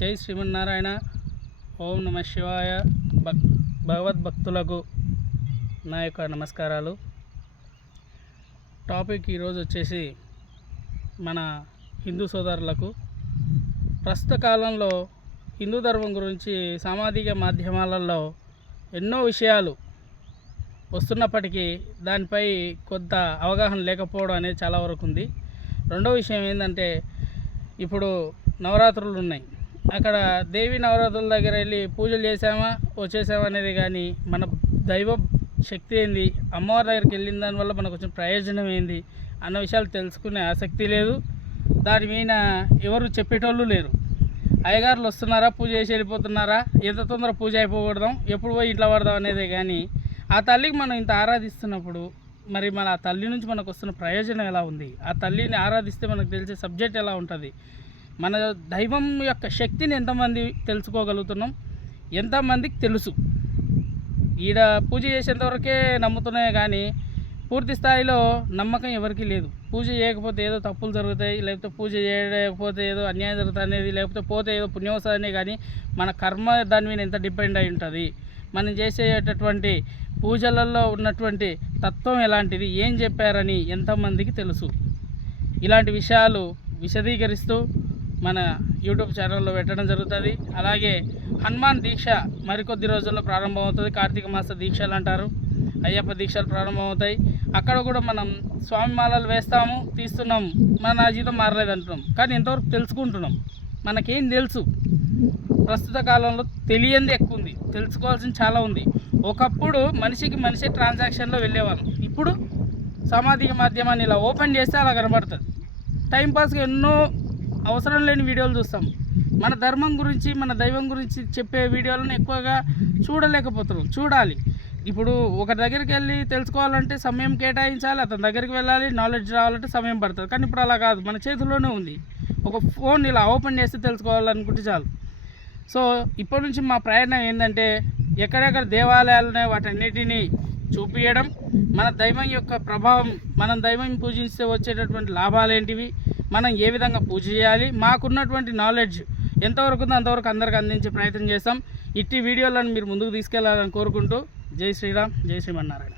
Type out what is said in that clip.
జై శ్రీమన్నారాయణ. ఓం నమ శివాయ. భగవద్భక్తులకు నా యొక్క నమస్కారాలు. టాపిక్ ఈరోజు వచ్చేసి మన హిందూ సోదరులకు ప్రస్తుత కాలంలో హిందూ ధర్మం గురించి సామాజిక మాధ్యమాలలో ఎన్నో విషయాలు వస్తున్నప్పటికీ దానిపై కొంత అవగాహన లేకపోవడం అనేది చాలా వరకు ఉంది. రెండో విషయం ఏంటంటే, ఇప్పుడు నవరాత్రులు ఉన్నాయి. అక్కడ దేవి నవరాత్రుల దగ్గర వెళ్ళి పూజలు చేసామా వచ్చేసామా అనేది కానీ, మన దైవ శక్తి ఏంది, అమ్మవారి దగ్గరికి వెళ్ళిన దానివల్ల మనకు వచ్చిన ప్రయోజనం ఏంది అన్న విషయాలు తెలుసుకునే ఆసక్తి లేదు. దాని మీద ఎవరు చెప్పేటోళ్ళు లేరు. అయ్యగారులు వస్తున్నారా, పూజ చేసి వెళ్ళిపోతున్నారా, ఎంత తొందర పూజ అయిపోకూడదాం, ఎప్పుడు పోయి ఇంట్లో పడదాం అనేదే కానీ, ఆ తల్లికి మనం ఇంత ఆరాధిస్తున్నప్పుడు మరి మన ఆ తల్లి నుంచి మనకు వస్తున్న ప్రయోజనం ఎలా ఉంది, ఆ తల్లిని ఆరాధిస్తే మనకు తెలిసే సబ్జెక్ట్ ఎలా ఉంటుంది, మన దైవం యొక్క శక్తిని ఎంతమంది తెలుసుకోగలుగుతున్నాం, ఎంతమందికి తెలుసు. ఈడ పూజ చేసేంతవరకే నమ్ముతున్నాయి కానీ పూర్తి స్థాయిలో నమ్మకం ఎవరికీ లేదు. పూజ చేయకపోతే ఏదో తప్పులు జరుగుతాయి, లేకపోతే పూజ చేయకపోతే ఏదో అన్యాయం జరుగుతుంది అనేది, లేకపోతే పోతే ఏదో పుణ్యం వస్తుందని కానీ మన కర్మ దాని మీద ఎంత డిపెండ్ అయి ఉంటుంది, మనం చేసేటటువంటి పూజలలో ఉన్నటువంటి తత్వం ఎలాంటిది, ఏం చెప్పారని ఎంతమందికి తెలుసు. ఇలాంటి విషయాలు విశదీకరిస్తూ మన యూట్యూబ్ ఛానల్లో పెట్టడం జరుగుతుంది. అలాగే హనుమాన్ దీక్ష మరికొద్ది రోజుల్లో ప్రారంభమవుతుంది. కార్తీక మాస దీక్షలు అంటారు, అయ్యప్ప దీక్షలు ప్రారంభమవుతాయి. అక్కడ కూడా మనం స్వామి మాలలు వేస్తాము, తీస్తున్నాం, మన జీవితం మారలేదు అంటున్నాం. కానీ ఎంతవరకు తెలుసుకుంటున్నాం, మనకేం తెలుసు. ప్రస్తుత కాలంలో తెలియంది ఎక్కువ ఉంది, తెలుసుకోవాల్సింది చాలా ఉంది. ఒకప్పుడు మనిషికి మనిషి ట్రాన్సాక్షన్లో వెళ్ళేవాళ్ళం. ఇప్పుడు సామాజిక మాధ్యమాన్ని ఇలా ఓపెన్ చేస్తే అలా కనబడుతుంది. టైంపాస్గా ఎన్నో అవసరం లేని వీడియోలు చూస్తాం. మన ధర్మం గురించి, మన దైవం గురించి చెప్పే వీడియోలను ఎక్కువగా చూడలేకపోతున్నాం. చూడాలి. ఇప్పుడు ఒక దగ్గరికి వెళ్ళి తెలుసుకోవాలంటే సమయం కేటాయించాలి, అతని దగ్గరికి వెళ్ళాలి, నాలెడ్జ్ రావాలంటే సమయం పడుతుంది. కానీ ఇప్పుడు అలా కాదు, మన చేతిలోనే ఉంది. ఒక ఫోన్ ఇలా ఓపెన్ చేస్తే తెలుసుకోవాలనుకుంటే చాలు. సో ఇప్పటి నుంచి మా ప్రయత్నం ఏంటంటే, ఎక్కడెక్కడ దేవాలయాలు ఉన్నాయో వాటన్నిటినీ చూపించడం, మన దైవం యొక్క ప్రభావం, మనం దైవం పూజిస్తే వచ్చేటటువంటి లాభాలు ఏంటివి, మనం ఏ విధంగా పూజ చేయాలి, మాకున్నటువంటి నాలెడ్జ్ ఎంతవరకు ఉందో అంతవరకు అందరికి అందించే ప్రయత్నం చేస్తాం. ఇట్టి వీడియోలను మీరు ముందుకు తీసుకెళ్లాలని కోరుకుంటూ జై శ్రీరామ్, జై శ్రీమన్నారాయణ.